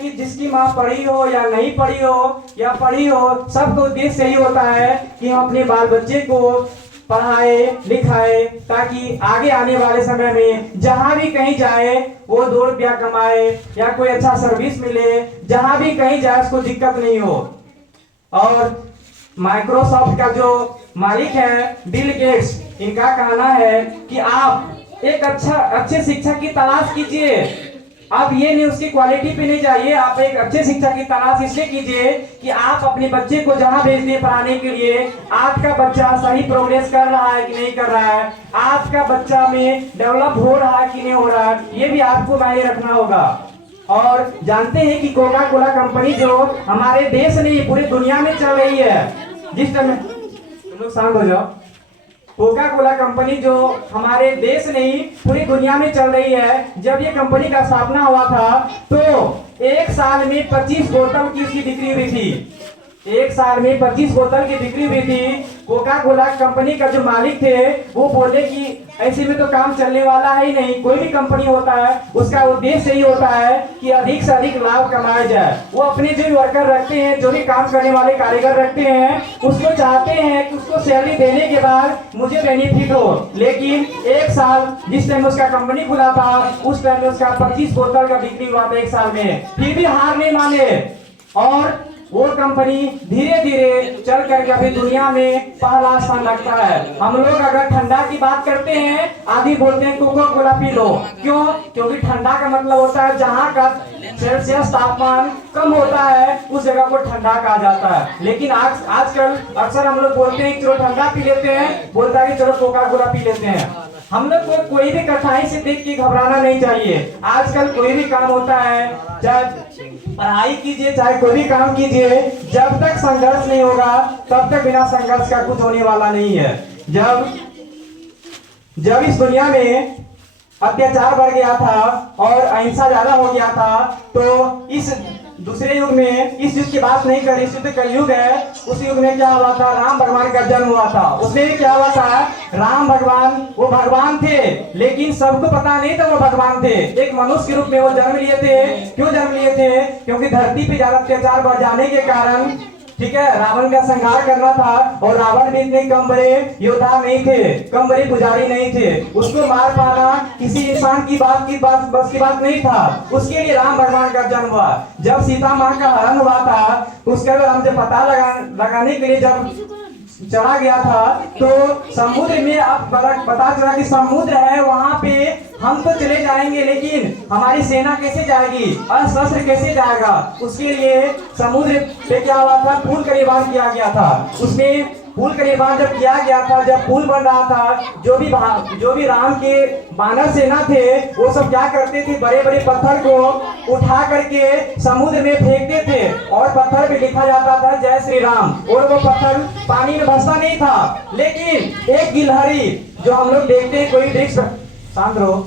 कि जिसकी माँ पढ़ी हो या नहीं पढ़ी हो या पढ़ी हो, सबका उद्देश्य यही होता है कि हम अपने बाल बच्चे को पढ़ाए लिखाए, ताकि आगे आने वाले समय में जहां भी कहीं जाए वो 2 रुपया कमाए या कोई अच्छा सर्विस मिले, जहां भी कहीं जाए उसको दिक्कत नहीं हो। और माइक्रोसॉफ्ट का जो मालिक है बिल गेट्स, इनका कहना है कि आप एक अच्छे शिक्षक की तलाश कीजिए। आप ये नहीं उसकी क्वालिटी पे नहीं जाइए, आप एक अच्छे शिक्षक की तलाश इसलिए कीजिए कि आप अपने बच्चे को जहां भेजते हैं पढ़ाने के लिए, आपका बच्चा सही प्रोग्रेस कर रहा है कि नहीं कर रहा है, आपका बच्चा में डेवलप हो रहा है कि नहीं हो रहा है, ये भी आपको मायने रखना होगा। और जानते हैं कि कोका कोला कंपनी जो हमारे देश नहीं पूरी दुनिया में चल रही है, जिस टाइम तुम लोग शांत हो जाओ, कोका कोला कंपनी जो हमारे देश नहीं पूरी दुनिया में चल रही है, जब ये कंपनी का स्थापना हुआ था तो एक साल में 25 बोतल की इसकी बिक्री हुई थी। एक साल में 25 बोतल की बिक्री हुई थी। कोका कोला कंपनी का जो मालिक थे वो बोले कि ऐसे में तो काम चलने वाला है ही नहीं, कोई भी कंपनी होता है उसका उद्देश्य यही होता है कि अधिक से अधिक लाभ कमाया जाए। वो अपने जो वर्कर रखते हैं, जो भी काम करने वाले कारीगर रखते हैं, उसको चाहते हैं कि उसको सैलरी देने के बाद मुझे बेनिफिट हो। लेकिन एक साल जिस टाइम उसका कंपनी खुला था उस टाइम में उसका 25 बोतल का बिक्री हुआ था एक साल में, फिर भी हार नहीं माने और वो कंपनी धीरे धीरे चल करके अभी दुनिया में पहला स्थान रखता है। हम लोग अगर ठंडा की बात करते हैं, आदि बोलते हैं कोका कोला पी लो, क्यों? क्योंकि ठंडा का मतलब होता है जहाँ का सेल्सियस तापमान कम होता है उस जगह को ठंडा कहा जाता है। लेकिन आजकल अक्सर हम लोग बोलते हैं चलो ठंडा पी लेते हैं, बोलता है कि चलो कोका कोला पी लेते हैं। हम लोग को कोई भी कठिनाई से देख के घबराना नहीं चाहिए। आजकल कोई भी काम होता है, चाहे पढ़ाई कीजिए चाहे कोई भी काम कीजिए, जब तक संघर्ष नहीं होगा तब तक बिना संघर्ष का कुछ होने वाला नहीं है। जब इस दुनिया में अत्याचार बढ़ गया था और अहिंसा ज्यादा हो गया था, तो इस दूसरे युग में, इस युग की बात नहीं कर, इस युग कलयुग है, उस युग में क्या हुआ था, राम भगवान का जन्म हुआ था। उसमें क्या हुआ था, राम भगवान वो भगवान थे, लेकिन सबको पता नहीं था वो भगवान थे। एक मनुष्य के रूप में वो जन्म लिए थे। क्यों जन्म लिए थे? क्योंकि धरती पे ज्यादा अत्याचार बढ़ जाने के कारण, ठीक है, रावण का संहार करना था और रावण भी इतने कम बड़े योद्धा नहीं थे, कम बड़े पुजारी नहीं थे, उसको मार पाना किसी इंसान की बस की बात नहीं था। उसके लिए राम भगवान का जन्म हुआ। जब सीता माँ का हरण हुआ था, उसका हम जब पता लगाने के लिए जब चला गया था, तो समुद्र में अब पता चला कि समुद्र है वहां पे, हम तो चले जाएंगे लेकिन हमारी सेना कैसे जाएगी, अस्त्र कैसे जाएगा? उसके लिए समुद्र पे क्या हुआ था, पुल का निर्माण किया गया था। उसमें पुल का निर्माण जब किया गया था, जब पुल बन रहा था, जो भी राम के वानर सेना थे वो सब क्या करते थे, बड़े बड़े पत्थर को उठा करके समुद्र में फेंकते थे और पत्थर पे लिखा जाता था जय श्री राम, और वो पत्थर पानी में धंसता नहीं था। लेकिन एक गिलहरी, जो हम लोग देखते हैं कोई वृक्ष, शांत रहो,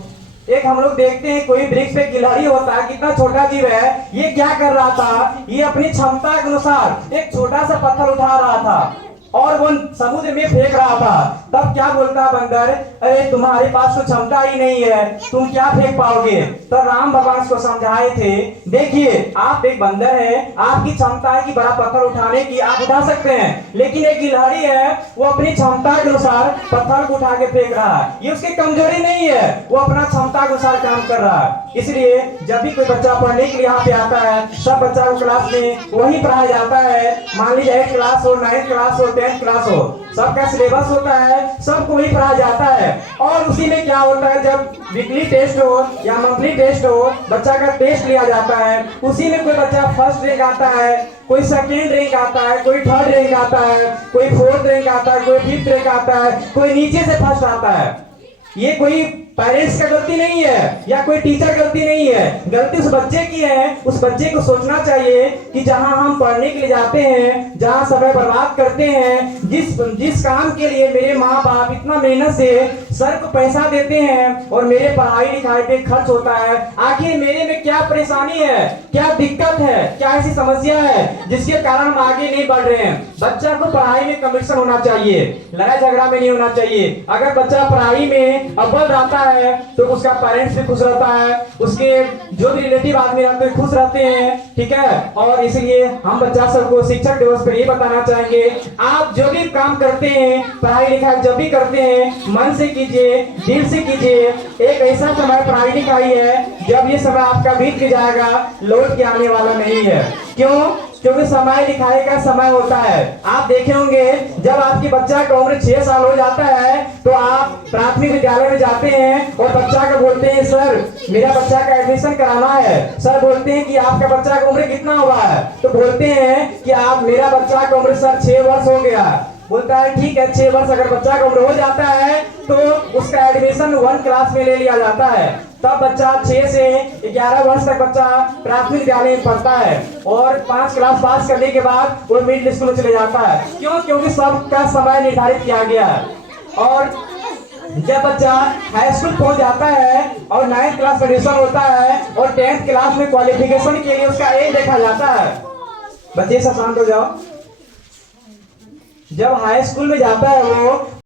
एक हम लोग देखते हैं कोई वृक्ष पे गिलहरी होता है, कितना छोटा जीव है, ये क्या कर रहा था, ये अपनी क्षमता के अनुसार एक छोटा सा पत्थर उठा रहा था और वो समुद्र में फेंक रहा था। तब क्या बोलता बंदर, अरे तुम्हारे पास तो क्षमता ही नहीं है, तुम क्या फेंक पाओगे? तो राम भगवान को समझाए थे, देखिए आप एक बंदर है, आपकी क्षमता है कि बड़ा पत्थर उठाने की, आप उठा सकते हैं, लेकिन एक गिलहरी है वो अपनी क्षमता के अनुसार पत्थर को उठा के फेंक रहा है, ये उसकी कमजोरी नहीं है, वो अपना क्षमता के अनुसार काम कर रहा है। इसलिए जब भी कोई बच्चा पढ़ने के लिए यहाँ पे आता है, सब बच्चा को क्लास में वही पढ़ाया जाता है। मान लीजिए 8th क्लास हो, 9th क्लास हो, 10th क्लास हो, सबका सिलेबस होता है, सबको वही पढ़ाया जाता है। और उसी में क्या होता है, जब वीकली टेस्ट हो या मंथली टेस्ट हो, बच्चा का टेस्ट लिया जाता है, उसी में कोई बच्चा फर्स्ट रैंक आता है, कोई सेकेंड रैंक आता है, कोई थर्ड रैंक आता है, कोई 4th रैंक आता है, कोई 5th रैंक आता है, कोई नीचे से फर्स्ट आता है। ये कोई पेरेंट्स का गलती नहीं है या कोई टीचर गलती नहीं है, गलती उस बच्चे की है। उस बच्चे को सोचना चाहिए कि जहां हम पढ़ने के लिए जाते हैं, जहां समय बर्बाद करते हैं, जिस काम के लिए मेरे माँ बाप इतना मेहनत से सर को पैसा देते हैं और मेरे पढ़ाई लिखाई पे खर्च होता है, आखिर मेरे में क्या परेशानी है, क्या दिक्कत है, क्या ऐसी समस्या है जिसके कारण हम आगे नहीं बढ़ रहे हैं। बच्चा को पढ़ाई में कंपटीशन होना चाहिए, लड़ाई झगड़ा में नहीं होना चाहिए। अगर बच्चा पढ़ाई में अव्वल रहता है तो उसका पेरेंट्स भी खुश रहता है, उसके जो भी रिलेटिव आदमी रहते हैं खुश रहते हैं, ठीक है। और इसलिए हम बच्चा सबको शिक्षक दिवस पर ये बताना चाहेंगे, आप जो भी काम करते हैं, पढ़ाई लिखाई जब भी करते हैं, मन से कीजिए, दिल से कीजिए। एक ऐसा समय पढ़ाई लिखाई है जब ये समय आपका बीत के जाएगा, लौट के आने वाला नहीं है। क्यों? क्योंकि समय लिखाई का समय होता है। आप देखे होंगे जब आपके बच्चा का उम्र 6 साल हो जाता है तो आप प्राथमिक विद्यालय में जाते हैं और बच्चा को बोलते हैं, सर मेरा बच्चा का एडमिशन कराना है। सर बोलते हैं कि आपका बच्चा का उम्र कितना हुआ है? तो बोलते हैं कि आप मेरा बच्चा का उम्र सर 6 वर्ष हो गया। बोलता है ठीक है, 6 वर्ष अगर बच्चा का उम्र हो जाता है तो उसका एडमिशन 1 क्लास में ले लिया जाता है। तब बच्चा 6 से 11 वर्ष तक बच्चा प्राथमिक विद्यालय में पढ़ता है और 5 क्लास पास करने के बाद वो मिडिल स्कूल में चले जाता है। क्यों? क्योंकि सबका समय निर्धारित किया गया है। और जब बच्चा हाई स्कूल पहुंच जाता है और 9th क्लास में एडमिशन होता है और 10th क्लास में क्वालिफिकेशन के लिए उसका एज देखा जाता है। बच्चे सब शांत हो जाओ। जब हाई स्कूल में जाता है वो